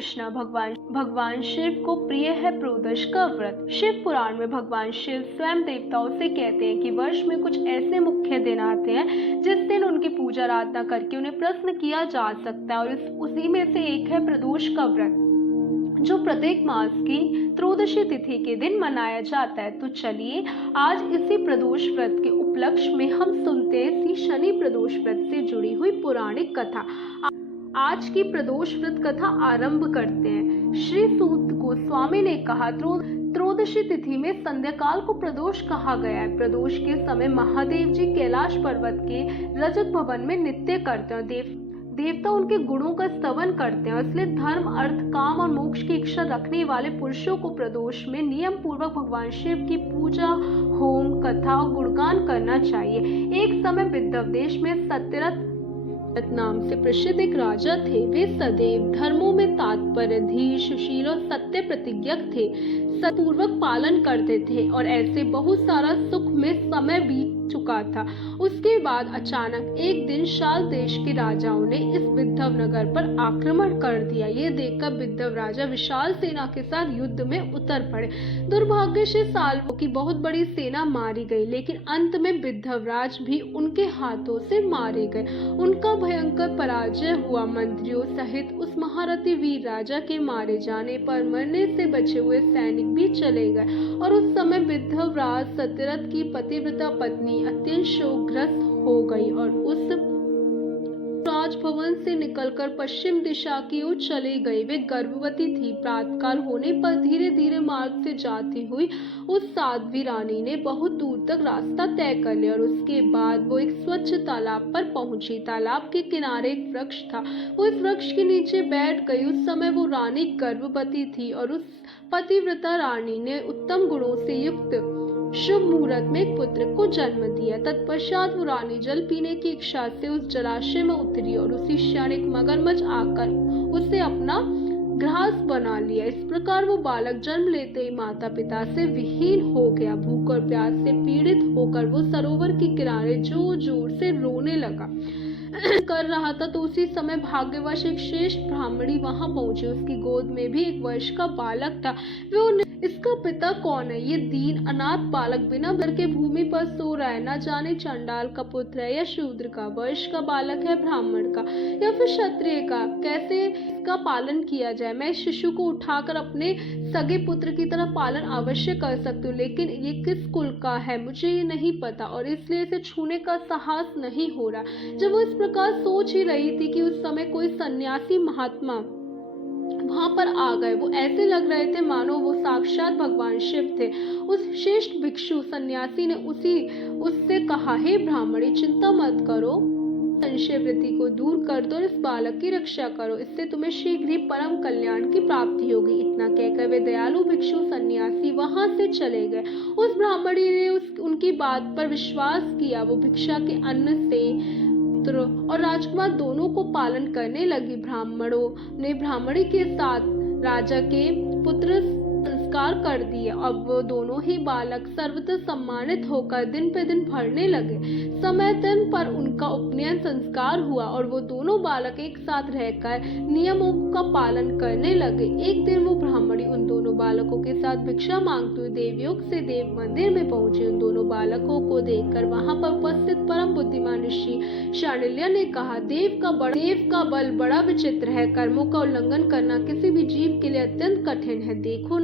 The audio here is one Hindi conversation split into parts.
कृष्णा भगवान शिव को प्रिय है प्रोदश का व्रत। शिव पुराण में भगवान शिव स्वयं देवताओं से कहते हैं कि वर्ष में कुछ ऐसे मुख्य दिन आते हैं जिस दिन उनकी पूजा आराधना करके उन्हें प्रसन्न किया जा सकता है, और उसी में से एक है प्रदोष का व्रत, जो प्रत्येक मास की त्रयोदशी तिथि के दिन मनाया जाता है। तो चलिए आज इसी प्रदोष व्रत के उपलक्ष्य में हम सुनते हैं इसी शनि प्रदोष व्रत से जुड़ी हुई पौराणिक कथा। आज की प्रदोष व्रत कथा आरंभ करते हैं। श्री सूत गोस्वामी ने कहा, त्रयोदशी तिथि में संध्याकाल को प्रदोष कहा गया है। प्रदोष के समय महादेव जी कैलाश पर्वत के रजत भवन में नृत्य करते हैं। देवता उनके गुणों का स्तवन करते हैं, इसलिए धर्म, अर्थ, काम और मोक्ष की इच्छा रखने वाले पुरुषों को प्रदोष में नियम पूर्वक भगवान शिव की पूजा, होम, कथा और गुणगान करना चाहिए। एक समय विदर्भ देश में सत्यरथ नाम से प्रसिद्ध एक राजा थे। वे सदैव धर्मों में तात्पर्य, धीर, सुशील और सत्य प्रतिज्ञक थे, सतपूर्वक पालन करते थे और ऐसे बहुत सारा सुख में समय बीत चुका था। उसके बाद अचानक एक दिन शाल देश के राजाओं ने इस विदर्भ नगर पर आक्रमण कर दिया। ये देखकर विदर्भ राजा विशाल सेना के साथ युद्ध में उतर पड़े। दुर्भाग्य से सालों की बहुत बड़ी सेना मारी गई, लेकिन अंत में विदर्भ राज भी उनके हाथों से मारे गए। उनका भयंकर पराजय हुआ। मंत्रियों सहित उस महारथी वीर राजा के मारे जाने पर मरने से बचे हुए सैनिक भी चले गए, और उस समय विदर्भ राज सत्यरथ की पतिव्रता पत्नी अत्यंत शोकग्रस्त हो गई और उस राजभवन से निकलकर पश्चिम दिशा की ओर चली गई। वे गर्भवती थी। प्रातःकाल होने पर धीरे धीरे मार्ग से जाती हुई उस साध्वी रानी ने बहुत दूर तक रास्ता तय कर लिया, और उसके बाद वो एक स्वच्छ तालाब पर पहुंची। तालाब के किनारे एक वृक्ष था। वो इस वृक्ष के नीचे बैठ गई। उस समय वो रानी गर्भवती थी और उस पतिव्रता रानी ने उत्तम गुणों से युक्त शुभ मुहूर्त में एक पुत्र को जन्म दिया। तत्पश्चात वो रानी जल पीने की इच्छा से उस जलाशय में उतरी और उसी क्षण एक मगरमच्छ आकर उसे अपना ग्रास बना लिया। इस प्रकार वो बालक जन्म लेते ही माता पिता से विहीन हो गया। भूख और प्यास से पीड़ित होकर वो सरोवर के किनारे जोर जोर से रोने लगा कर रहा था। तो उसी समय भाग्यवश एक श्रेष्ठ ब्राह्मणी वहां पहुंची। उसकी गोद में भी एक वर्ष का बालक था। वे इसका पिता कौन है? ये दीन अनाथ बालक बिना घर के भूमि पर सो रहा है। न जाने चंडाल का पुत्र है या शूद्र का, वर्ष का बालक है ब्राह्मण का या फिर क्षत्रिय का। कैसे इसका पालन किया जाए? मैं इस शिशु को उठाकर अपने सगे पुत्र की तरह पालन अवश्य कर सकती हूँ, लेकिन ये किस कुल का है मुझे ये नहीं पता, और इसलिए इसे छूने का साहस नहीं हो रहा। जब वो इस प्रकार सोच ही रही थी कि उस समय कोई सन्यासी महात्मा वहां पर आ गए। वो ऐसे लग रहे थे मानो वो साक्षात भगवान शिव थे। उस श्रेष्ठ भिक्षु सन्यासी ने उससे कहा, हे ब्राह्मणी, चिंता मत करो, संशय वृत्ति को दूर कर दो और इस बालक की रक्षा करो, इससे तुम्हें शीघ्र ही परम कल्याण की प्राप्ति होगी। इतना कहकर वे दयालु भिक्षु सन्यासी वहां से चले गए। उस ब्राह्मणी ने उनकी बात पर विश्वास किया। वो भिक्षा के अन्न से और राजकुमार दोनों को पालन करने लगी। ब्राह्मणों ने ब्राह्मणी के साथ राजा के पुत्र संस्कार कर दिए। अब वो दोनों ही बालक सर्वथा सम्मानित होकर दिन पे दिन बढ़ने लगे। समय पर उनका उपनयन संस्कार हुआ और वो दोनों बालक एक साथ रहकर नियमों का पालन करने लगे। एक दिन वो ब्राह्मणी उन दोनों बालकों के साथ भिक्षा मांगते हुए देवयोग से देव मंदिर में पहुंची। उन दोनों बालकों को देखकर वहां पर उपस्थित परम बुद्धिमान ऋषि शांडिल्य ने कहा, देव का बल बड़ा विचित्र है। कर्मों का उल्लंघन करना किसी भी जीव के लिए अत्यंत कठिन है। देखो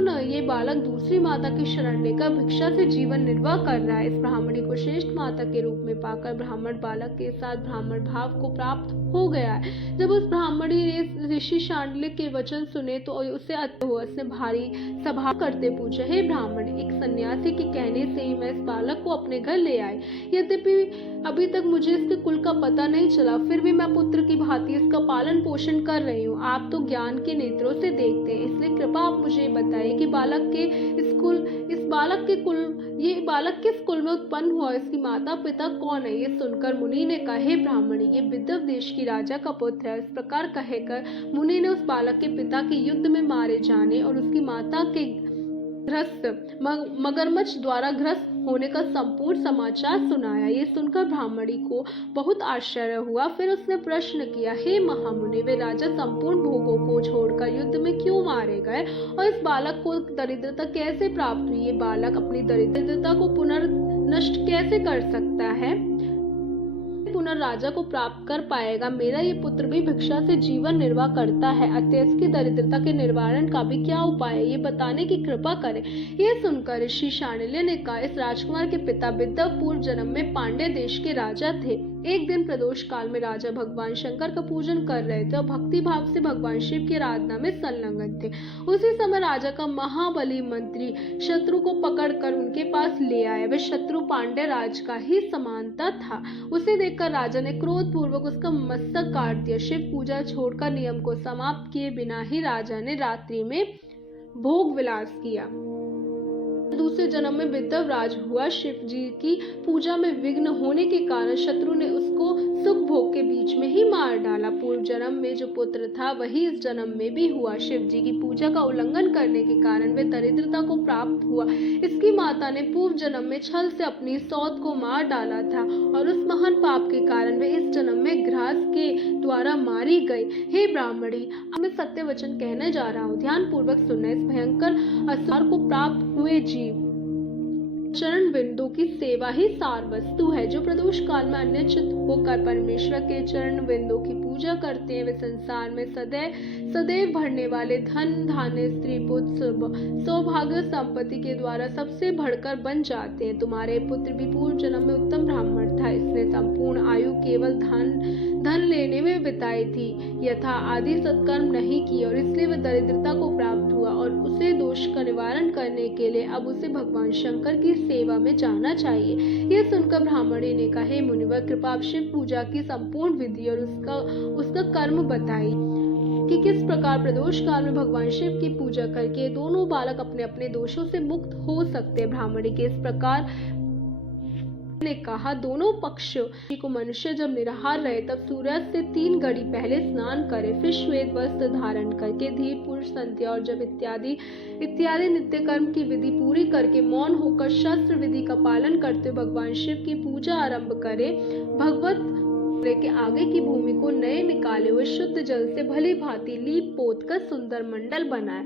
ना, ये बालक दूसरी माता की शरण लेकर भिक्षा से जीवन निर्वाह कर रहा है। इस ब्राह्मणी को श्रेष्ठ माता के रूप में पाकर ब्राह्मण बालक के साथ ब्राह्मण भाव को प्राप्त हो गया है। जब उस ब्राह्मणी ने ऋषि शांडिल्य के वचन सुने तो उसे उसने भारी सभा करते पूछा, हे ब्राह्मण, एक सन्यासी के कहने से ही मैं इस बालक को अपने घर ले आई। यद्यपि अभी तक मुझे इसके कुल का पता नहीं चला, फिर भी मैं पुत्र की भांति इसका पालन पोषण कर रही हूँ। आप तो ज्ञान के नेत्रों से देखते हैं, इसलिए कृपा आप मुझे बताइए कि ये बालक किस कुल में उत्पन्न हुआ, इसकी माता पिता कौन है? ये सुनकर मुनि ने कहा, हे ब्राह्मणी, ये विदर्भ देश की राजा का पुत्र है। इस प्रकार कहकर मुनि ने उस बालक के पिता के युद्ध में मारे जाने और उसकी माता के मगरमच्छ द्वारा ग्रस्त होने का संपूर्ण समाचार सुनाया। ये सुनकर ब्राह्मणी को बहुत आश्चर्य हुआ। फिर उसने प्रश्न किया, हे महामुनि, वे राजा संपूर्ण भोगों को छोड़कर युद्ध में क्यों मारे गए और इस बालक को दरिद्रता कैसे प्राप्त हुई? ये बालक अपनी दरिद्रता को पुनर्नष्ट कैसे कर सकता है, पुनः राजा को प्राप्त कर पाएगा? मेरा ये पुत्र भी भिक्षा से जीवन निर्वाह करता है, अतः इसकी दरिद्रता के निवारण का भी क्या उपाय है, ये बताने की कृपा करें। यह सुनकर ऋषि शांडिल्य ने कहा, इस राजकुमार के पिता विद्या पूर्व जन्म में पांड्य देश के राजा थे। एक दिन प्रदोष काल में राजा भगवान शंकर का पूजन कर रहे थे और भक्ति भाव से भगवान शिव की आराधना में संलग्न थे। उसी समय राजा का महाबली मंत्री शत्रु को पकड़कर उनके पास ले आया। वह शत्रु पांड्य राज का ही समानता था। उसे देखकर राजा ने क्रोध पूर्वक उसका मस्तक काट दिया। शिव पूजा छोड़कर नियम को समाप्त किए बिना ही राजा ने रात्रि में भोग विलास किया। दूसरे जन्म में विद्याराज हुआ। शिव जी की पूजा में विघ्न होने के कारण शत्रु ने उसको सुख भोग के बीच में ही मार डाला। पूर्व जन्म में जो पुत्र था वही इस जन्म में भी हुआ। शिव जी की पूजा का उल्लंघन करने के कारण वे दरिद्रता को प्राप्त हुआ। इसकी माता ने पूर्व जन्म में छल से अपनी सौत को मार डाला था और उस महान पाप के कारण वे इस जन्म में ग्रास के द्वारा मारी गई। हे ब्राह्मणी, अब मैं सत्य वचन कहने जा रहा हूँ, ध्यान पूर्वक सुनना। इस भयंकर असुर को प्राप्त हुए जीव चरण बिंदु की सेवा ही सार वस्तु है। जो प्रदोष काल में अन्यचित होकर परमेश्वर के चरण बिंदु की पूजा करते हैं वे संसार में सदैव भरने वाले धन धान्य स्त्री पुत्र सौभाग्य संपत्ति के द्वारा सबसे बढ़कर बन जाते हैं। तुम्हारे पुत्र भी पूर्व जन्म में उत्तम ब्राह्मण था। इसने संपूर्ण आयु केवल धन लेने में बिताई थी, यथा आदि सत्कर्म नहीं किए और इसलिए वह दरिद्रता को प्राप्त हुआ और उसे दोष का निवारण करने के लिए अब उसे भगवान शंकर की सेवा में जाना चाहिए। यह सुनकर ब्राह्मणी ने कहा, हे मुनिवर, कृपा आप शिव पूजा की संपूर्ण विधि और उसका कर्म बताई कि किस प्रकार प्रदोष काल में भगवान शिव की पूजा करके दोनों बालक अपने अपने दोषों से मुक्त हो सकते। ब्राह्मणी के इस प्रकार ने कहा, दोनों पक्ष को मनुष्य जब निराहार रहे तब सूर्यास्त से 3 घड़ी पहले स्नान करे, फिर श्वेत वस्त्र धारण करके धीर पुरुष संध्या और जब इत्यादि नित्य कर्म की विधि पूरी करके मौन होकर शस्त्र विधि का पालन करते हुए भगवान शिव की पूजा आरंभ करे। भगवत के आगे की भूमि को नए निकाले हुए शुद्ध जल से भली भांति लीप पोत कर सुंदर मंडल बनाए।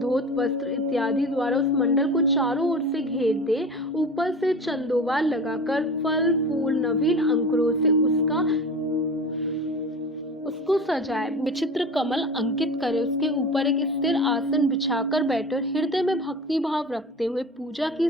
धोत वस्त्र इत्यादि द्वारा उस मंडल को चारों ओर से घेर दे। ऊपर से चंदोवाल लगाकर फल फूल नवीन अंकुरों से उसको सजाए। विचित्र कमल अंकित करे, उसके ऊपर एक स्थिर आसन बिछाकर बैठे और हृदय में भक्ति भाव रखते हुए पूजा की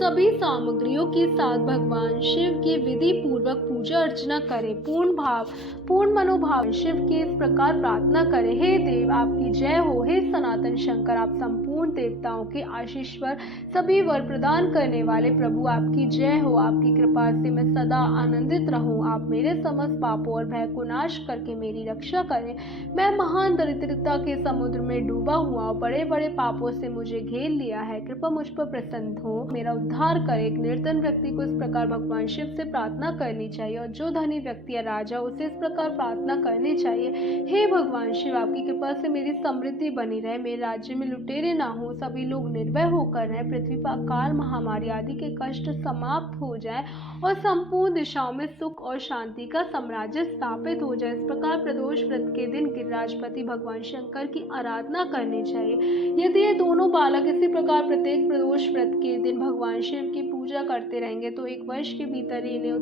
सभी सामग्रियों के साथ भगवान शिव की विधि पूर्वक पूजा अर्चना करे। पूर्ण मनोभाव शिव की इस प्रकार प्रार्थना करे, हे देव आपकी जय हो, हे सनातन शंकर आप संपूर्ण देवताओं के आशीश्वर सभी वर प्रदान करने वाले प्रभु आपकी जय हो, आपकी कृपा से मैं सदा आनंदित रहूं, आप मेरे समस्त पापों और भय को नाश करके मेरी रक्षा करें। मैं महान दरिद्रता के समुद्र में डूबा हुआ और बड़े बड़े पापों से मुझे घेर लिया है, कृपा मुझ पर प्रसन्न हो, मेरा उद्धार करे। एक निर्धन व्यक्ति को इस प्रकार भगवान शिव से प्रार्थना करनी चाहिए और जो धनी व्यक्ति या राजा उसे इस प्रकार प्रार्थना करनी चाहिए, हे भगवान शिव आपकी कृपा से मेरी समृद्धि बनी रहे, मेरे राज्य में लुटेरे ना हो, सभी लोग निर्भय होकर रहे, पृथ्वी पर अकाल महामारी आदि के कष्ट समाप्त हो जाए और संपूर्ण दिशाओं में सुख और शांति का साम्राज्य स्थापित हो जाए। इस प्रकार प्रदोष व्रत के दिन गिरिराजपति भगवान शंकर की आराधना करनी चाहिए। यदि ये दोनों बालक इसी प्रकार प्रत्येक प्रदोष व्रत के दिन भगवान शिव की पूजा करते रहेंगे तो 1 वर्ष के भीतर इन्हें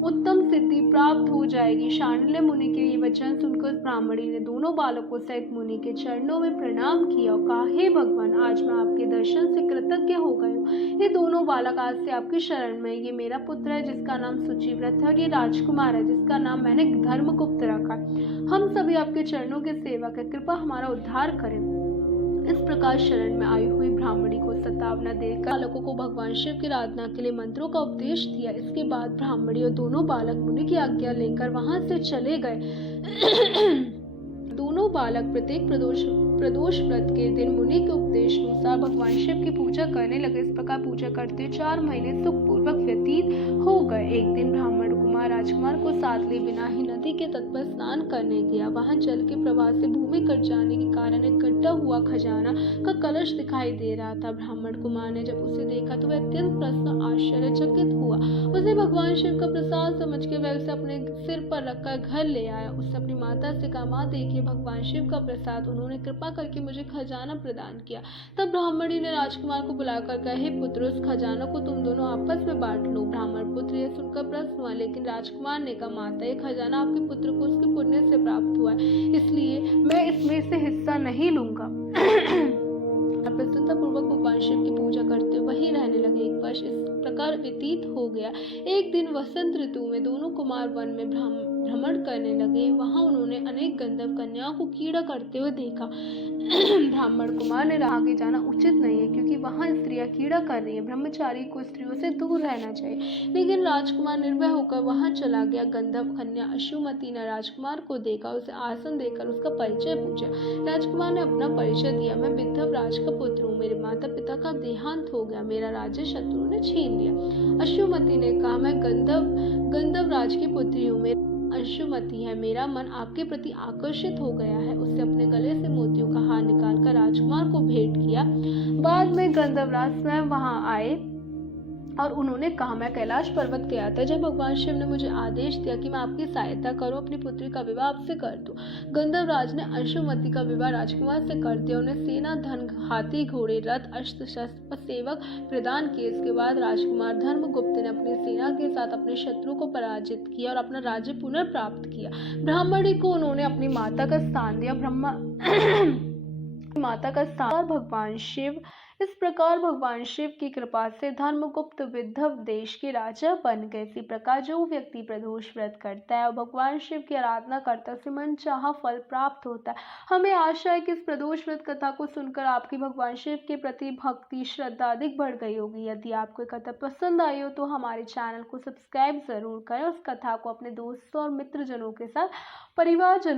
उत्तम सिद्धि प्राप्त हो जाएगी। शांडिल्य मुनि के ये वचन सुनकर उस ब्राह्मणी ने दोनों बालकों सहित मुनि के चरणों में प्रणाम किया और कहा, हे भगवान आज मैं आपके दर्शन से कृतज्ञ हो गई हूँ। ये दोनों बालक आज से आपकी शरण में। ये मेरा पुत्र है जिसका नाम सुचिव्रत है और ये राजकुमार है जिसका नाम मैंने धर्मगुप्त रखा। हम सभी आपके चरणों के सेवक है, कृपा हमारा उद्धार करें। इस प्रकार शरण में आई हुई ब्राह्मणी को सतावना देकर बालकों को भगवान शिव की आराधना के लिए मंत्रों का उपदेश दिया। इसके बाद ब्राह्मणी और दोनों बालक मुनि की आज्ञा लेकर वहां से चले गए। दोनों बालक प्रत्येक प्रदोष व्रत के दिन मुनि के उपदेश अनुसार भगवान शिव की पूजा करने लगे। इस प्रकार पूजा करते 4 महीने सुखपूर्वक व्यतीत हो गए। एक दिन ब्राह्मण कुमार राजकुमार को साथ ले बिना ही नदी के तट पर स्नान करने गया। वहां जल के प्रवाह से भूमि कट जाने के कारण एक गड्ढा हुआ खजाना का कलश दिखाई दे रहा था। ब्राह्मण कुमार ने जब उसे देखा तो वह अत्यंत प्रसन्न आश्चर्यचकित हुआ। उसे भगवान शिव का प्रसाद समझ के वह उसे अपने सिर पर रखकर घर ले आया। उसने अपनी माता से कहा, माँ देखिए भगवान शिव का प्रसाद, उन्होंने कृपा करके मुझे खजाना प्रदान किया। तब ब्राह्मणी ने राजकुमार को बुलाकर कहा, हे पुत्र, उस खजाना को तुम दोनों आपस में बांट लो। ब्राह्मण पुत्र यह सुनकर प्रसन्न हुआ, लेकिन राजकुमार ने कहा, माता यह खजाना आपके पुत्र को उसके पुण्य से प्राप्त हुआ है, इसलिए मैं इसमें से हिस्सा नहीं लूंगा। प्रसन्नता पूर्वक भगवान शिव की पूजा करते वहीं रहने लगे। एक वर्ष इस प्रकार व्यतीत हो गया। एक दिन वसंत ऋतु में दोनों कुमार वन में भ्रमण करने लगे। वहां उन्होंने अनेक गंधर्व कन्याओं को कीड़ा करते हुए देखा। ब्राह्मण कुमार ने आगे जाना उचित नहीं है, क्योंकि वहां स्त्रियां कीड़ा कर रही है। ब्रह्मचारी को स्त्रियों से दूर रहना चाहिए। लेकिन राजकुमार निर्भय होकर वहां चला गया। गंधर्व कन्या अश्वमती ने राजकुमार को देखा, उसे आसन देकर उसका परिचय पूछा। राजकुमार ने अपना परिचय दिया, मैं विद्धव राज का पुत्र हूँ, मेरे माता पिता का देहांत हो गया, मेरा राज्य शत्रुओं ने छीन लिया। अश्वमती ने कहा, मैं गंधर्व राज की पुत्री हूँ, अंशुमती है, मेरा मन आपके प्रति आकर्षित हो गया है। उसने अपने गले से मोतियों का हार निकालकर राजकुमार को भेंट किया। बाद में गंधर्वराज स्वयं वहां आए और उन्होंने कहा, मैं कैलाश पर्वत गया था जब भगवान शिव ने मुझे आदेश दिया कि मैं आपकी सहायता करूं, अपनी पुत्री का विवाह आपसे कर दूं। गंधर्वराज ने अंशुमती का विवाह राजकुमार से कर दिया। उन्हें सेना, धन, हाथी, घोड़े, रथ, अस्त्र शस्त्र और सेवक प्रदान किए। इसके बाद राजकुमार धर्मगुप्त ने अपनी सेना के साथ अपने शत्रु को पराजित किया और अपना राज्य पुनर्प्राप्त किया। ब्राह्मणी को उन्होंने अपनी माता का स्थान दिया। इस प्रकार भगवान शिव की कृपा से धर्मगुप्त विद्धव देश के राजा बन गए। इसी प्रकार जो व्यक्ति प्रदोष व्रत करता है और भगवान शिव की आराधना करता है, उसे मनचाहा फल प्राप्त होता है। हमें आशा है कि इस प्रदोष व्रत कथा को सुनकर आपकी भगवान शिव के प्रति भक्ति, श्रद्धा अधिक बढ़ गई होगी। यदि आपको कथा पसंद आई हो तो हमारे चैनल को सब्सक्राइब जरूर करें। उस कथा को अपने दोस्तों और मित्रजनों के साथ, परिवारजनों